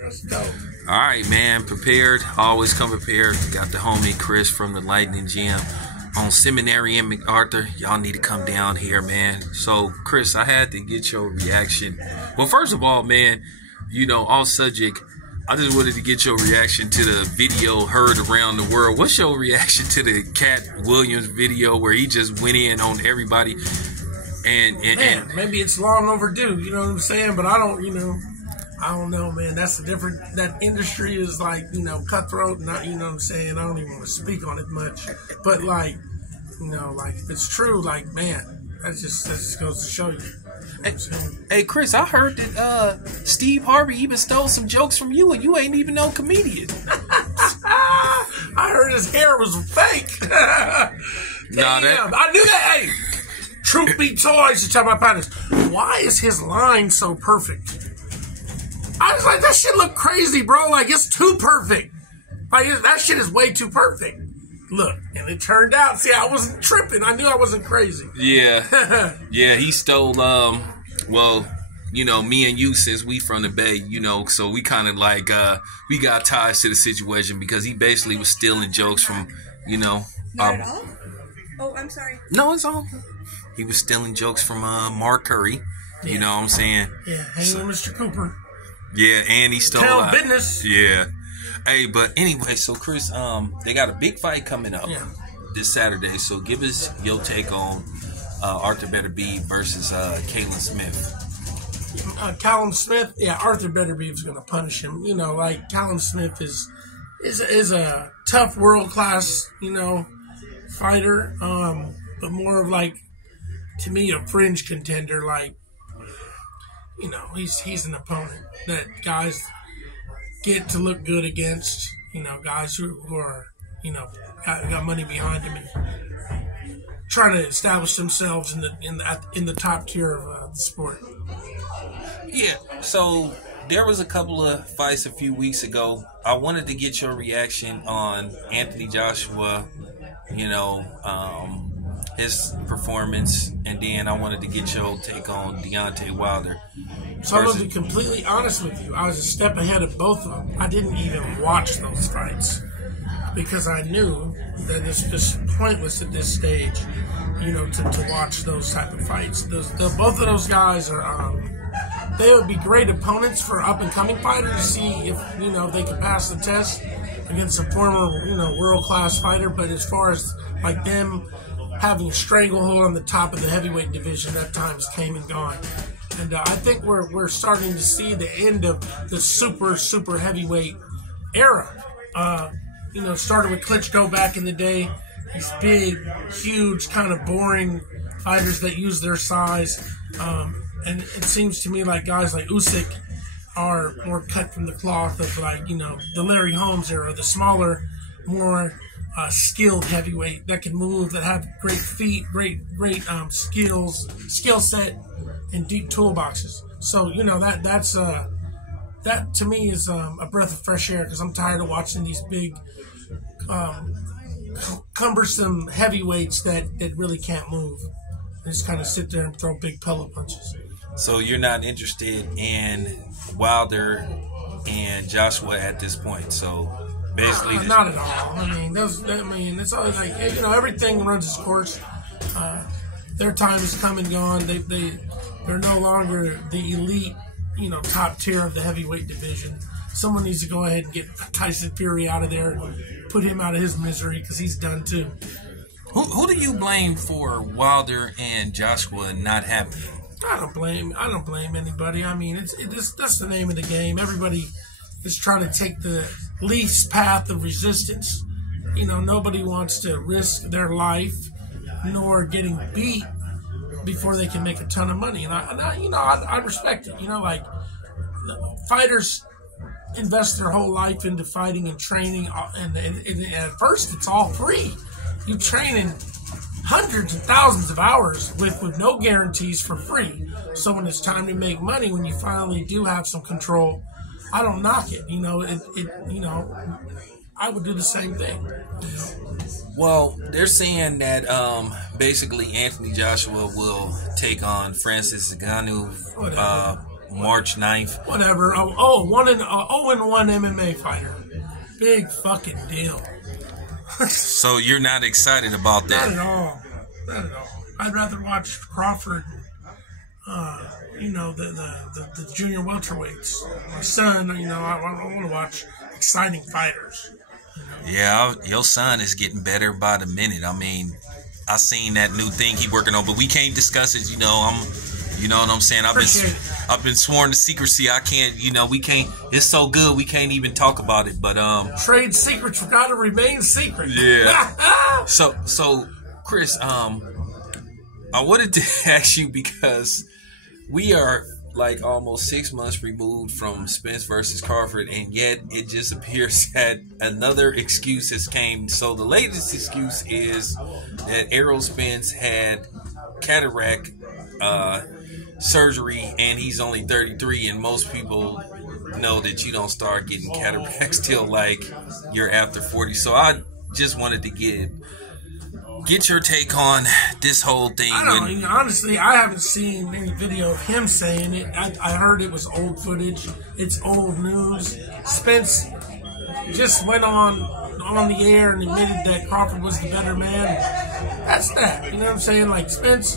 That's dope. All right, man. Prepared. Always come prepared. Got the homie Kris from the Lightning Gym on Seminary in MacArthur. Y'all need to come down here, man. So, Kris, I had to get your reaction. Well, first of all, man, off subject, I just wanted to get your reaction to the video heard around the world. What's your reaction to the Cat Williams video where he just went in on everybody? Man, maybe it's long overdue, you know what I'm saying? But I don't know, man. That's a different, that industry is like, cutthroat, not, you know what I'm saying? I don't even want to speak on it much. But like, if it's true, like, man, that just goes to show you. Hey, Kris, I heard that Steve Harvey even stole some jokes from you, and you ain't even no comedian. I heard his hair was fake. Damn, I knew that. Hey, truth be told, I used to tell my partners, why is his line so perfect? I was like, that shit look crazy, bro. Like, it's too perfect. Like, that shit is way too perfect. Look, and it turned out, see, I wasn't tripping. I knew I wasn't crazy. Yeah. Yeah, he stole, me and you, since we from the Bay, so we kind of like, we got ties to the situation because he basically was stealing jokes from, Not at all? Oh, I'm sorry. No, it's all. He was stealing jokes from Mark Curry. Yeah. You know what I'm saying? Yeah, hanging with Mr. Cooper. Yeah, and he stole Tell business. Yeah. Hey, but anyway, so Kris, they got a big fight coming up this Saturday. So give us your take on Arthur Beterbiev versus Callum Smith. Callum Smith, Arthur Beterbiev is going to punish him. Like Callum Smith is a tough world class, fighter, but more of like, to me, a fringe contender. Like, he's an opponent that guys get to look good against, guys who are, got money behind them and trying to establish themselves in the top tier of the sport. Yeah, so there was a couple of fights a few weeks ago. I wanted to get your reaction on Anthony Joshua, his performance, and then I wanted to get your take on Deontay Wilder. So I'm going to be completely honest with you. I was a step ahead of both of them. I didn't even watch those fights because I knew that it's just pointless at this stage, to watch those type of fights. Both of those guys are, they would be great opponents for up-and-coming fighters to see if, they can pass the test against a former, world-class fighter. But as far as, like, them having a stranglehold on the top of the heavyweight division, that time's came and gone. And I think we're starting to see the end of the super heavyweight era. Started with Klitschko back in the day. These big, huge, kind of boring fighters that use their size. And it seems to me like guys like Usyk are more cut from the cloth of the Larry Holmes era, the smaller, more skilled heavyweight that can move, that have great feet, great skill set, and deep toolboxes. So that to me is a breath of fresh air because I'm tired of watching these big, cumbersome heavyweights that really can't move. They just kind of sit there and throw big pillow punches. So you're not interested in Wilder and Joshua at this point. So basically, not at all. It's always like everything runs its course. Their time is come and gone. They're no longer the elite, top tier of the heavyweight division. Someone needs to go ahead and get Tyson Fury out of there and put him out of his misery because he's done too. Who do you blame for Wilder and Joshua not happening? I don't blame anybody. That's the name of the game. Everybody is trying to take the least path of resistance. Nobody wants to risk their life nor getting beat before they can make a ton of money. And I respect it. Fighters invest their whole life into fighting and training, and at first it's all free. You train in hundreds of thousands of hours with no guarantees for free. So when it's time to make money, when you finally do have some control, I don't knock it. I would do the same thing. Well, they're saying that basically Anthony Joshua will take on FrancisZanu March 9th. Whatever. 0-1 MMA fighter. Big fucking deal. So you're not excited about that? Not at all. Not at all. I'd rather watch Crawford. The junior welterweights. My son. I want to watch exciting fighters. Yeah, your son is getting better by the minute. I mean, I seen that new thing he working on, but we can't discuss it. You know what I'm saying? I've been sworn to secrecy. I can't. We can't. It's so good we can't even talk about it. But trade secrets got to remain secret. Yeah. So Kris, I wanted to ask you because we are like almost 6 months removed from Spence versus Crawford, and yet it just appears that another excuse has came. So the latest excuse is that Errol Spence had cataract surgery, and he's only 33, and most people know that you don't start getting cataracts till like you're after 40. So I just wanted to get your take on this whole thing. Honestly, I haven't seen any video of him saying it. I heard it was old footage. It's old news. Spence just went on the air and admitted that Crawford was the better man. That's that. You know what I'm saying? Like, Spence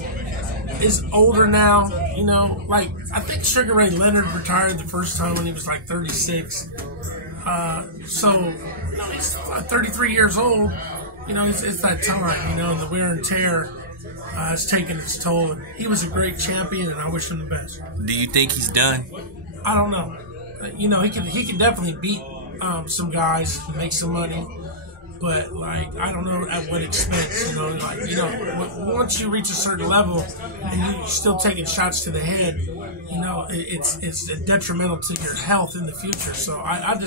is older now. I think Sugar Ray Leonard retired the first time when he was like 36. So he's 33 years old. It's that time, and the wear and tear has taken its toll. And he was a great champion, and I wish him the best. Do you think he's done? I don't know. He can definitely beat some guys and make some money, but I don't know at what expense. Once you reach a certain level and you're still taking shots to the head, it's detrimental to your health in the future. So I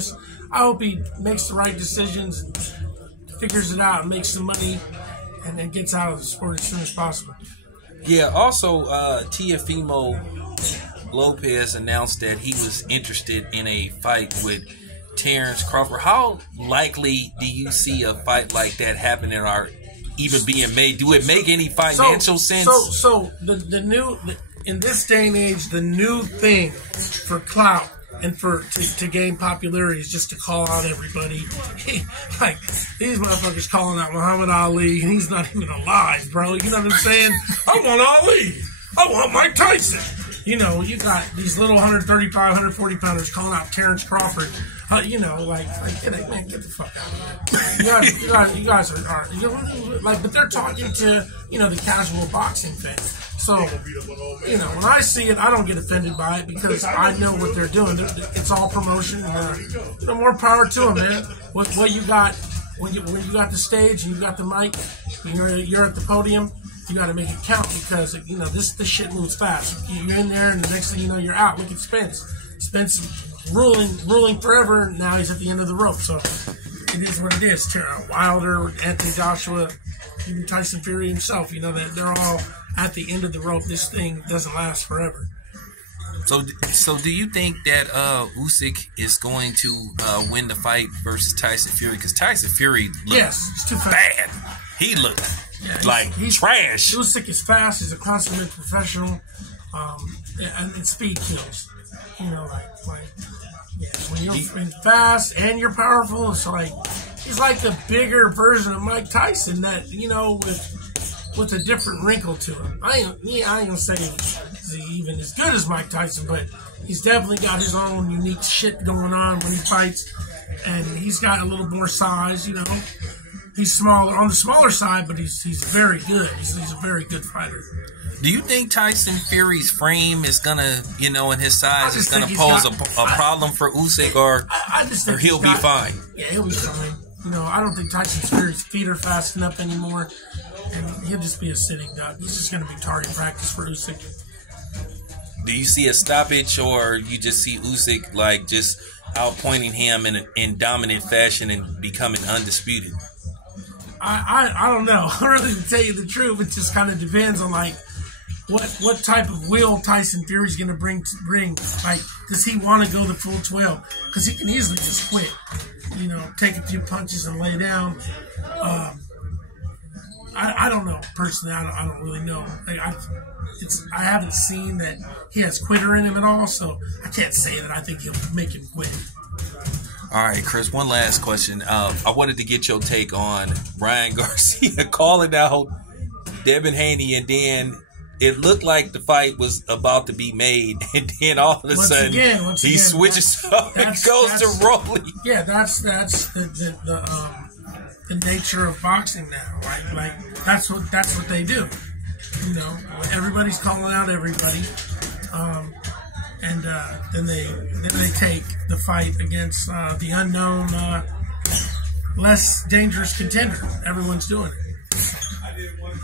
hope he makes the right decisions, figures it out, makes some money, and then gets out of the sport as soon as possible. Yeah, also, Teofimo Lopez announced that he was interested in a fight with Terrence Crawford. How likely do you see a fight like that happening or even being made? Do it make any financial sense? So in this day and age, the new thing for clout and to gain popularity is just to call out everybody. Like, these motherfuckers calling out Muhammad Ali, and he's not even alive, bro. You know what I'm saying? I want Ali. I want Mike Tyson. You got these little 135, 140 pounders calling out Terrence Crawford. Get the fuck out of here. You guys are but they're talking to, the casual boxing fan. So, when I see it, I don't get offended by it because I know what they're doing. It's all promotion. And, more power to them, man. What you got, when you got the stage and you got the mic, you're at the podium, you got to make it count because, this shit moves fast. You're in there, and the next thing you know, you're out. Look at Spence. Spence ruling forever. Now he's at the end of the rope. So it is what it is. Wilder, Anthony Joshua, even Tyson Fury himself. That they're all at the end of the rope. This thing doesn't last forever. So do you think that Usyk is going to win the fight versus Tyson Fury? Because Tyson Fury looked he's too fast. Bad. He looked he's trash. Usyk is fast. He's a consummate professional. And speed kills. When you're fast and you're powerful, it's like he's like a bigger version of Mike Tyson that with a different wrinkle to him. I ain't gonna say he's even as good as Mike Tyson, but he's definitely got his own unique shit going on when he fights, and he's got a little more size. He's smaller on the smaller side, but he's very good. He's a very good fighter. Do you think Tyson Fury's frame is gonna, and his size is gonna pose a problem for Usyk, or he'll be fine? Yeah, he'll be fine. I don't think Tyson Fury's feet are fast enough anymore, and he'll just be a sitting duck. He's just gonna be target practice for Usyk. Do you see a stoppage, or you just see Usyk just outpointing him in dominant fashion and becoming undisputed? I don't know. Really, to tell you the truth, it just kind of depends on what type of will Tyson Fury's going to bring. Like, does he want to go the full 12? Because he can easily just quit. Take a few punches and lay down. I don't know personally. I don't really know. I haven't seen that he has quitter in him at all, so I can't say that I think he'll make him quit. All right, Kris, one last question. I wanted to get your take on Ryan Garcia calling out Devin Haney, and then it looked like the fight was about to be made, and then all of a sudden he switches up and goes to Rolly. Yeah, that's the nature of boxing now. Like that's what they do. You know, everybody's calling out everybody, and then they take the fight against the unknown, less dangerous contender. Everyone's doing it.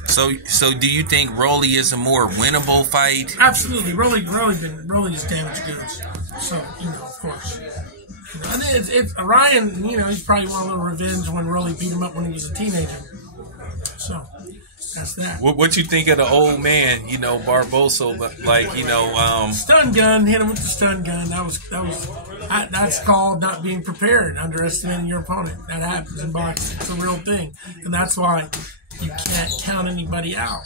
So do you think Rolly is a more winnable fight? Absolutely. Rolly is damaged goods. So, you know, of course. You know, and it's Ryan, you know, he's probably want a little revenge when Rolly beat him up when he was a teenager. So that's that. What you think of the old man, you know, Barros, like, you know, stun gun, hit him with the stun gun. That's called not being prepared, underestimating your opponent. That happens in boxing. It's a real thing. And that's why you can't count anybody out.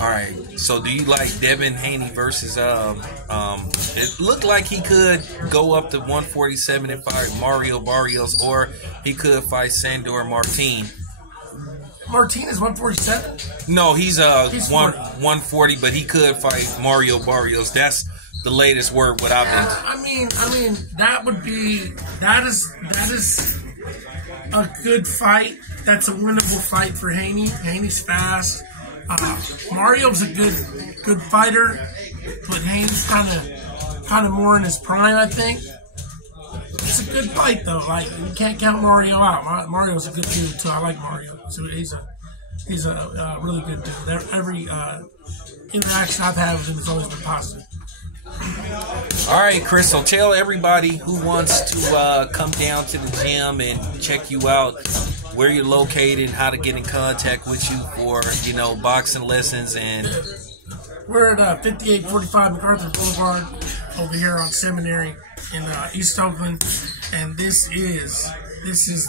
All right. So do you like Devin Haney versus it looked like he could go up to 147 and fight Mario Barrios, or he could fight Sandor Martin. Martin is 147? No, he's 140, but he could fight Mario Barrios. That's the latest word what I've been. I mean that is a good fight. That's a winnable fight for Haney. Haney's fast. Mario's a good fighter, but Haney's kind of more in his prime, I think. It's a good fight though. Like, you can't count Mario out. Mario's a good dude too. I like Mario. So he's a really good dude. Every interaction I've had with him has always been positive. All right, Kris, so tell everybody who wants to come down to the gym and check you out, where you're located, how to get in contact with you for, you know, boxing lessons. And we're at 5845 MacArthur Boulevard over here on Seminary in East Oakland, and this is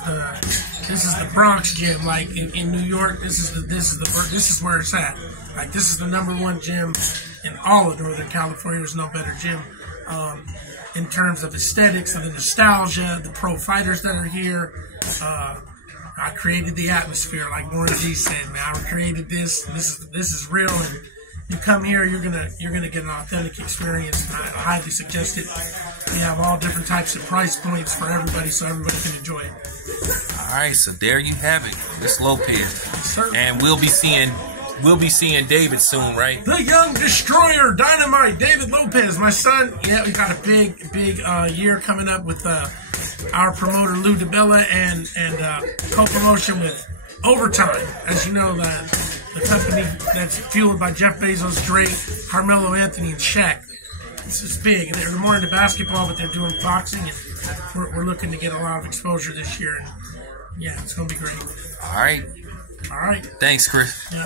the Bronx gym. Like in New York, this is where it's at. Like, this is the #1 gym in all of Northern California. There's no better gym in terms of aesthetics and the nostalgia, the pro fighters that are here. I created the atmosphere, like Warren G said, man. I created this. This is real, and you come here, you're gonna get an authentic experience. And I highly suggest it. We have all different types of price points for everybody, so everybody can enjoy it. All right, so there you have it, Kris Lopez, and we'll be seeing David soon, right? The Young Destroyer, Dynamite, David Lopez, my son. Yeah, we got a big year coming up with our promoter Lou DeBella and co-promotion with Overtime. As you know, the company that's fueled by Jeff Bezos, Drake, Carmelo Anthony, and Shaq. It's big. They're more into basketball, but they're doing boxing, and we're looking to get a lot of exposure this year. And yeah, it's going to be great. All right. All right. Thanks, Kris. Yeah.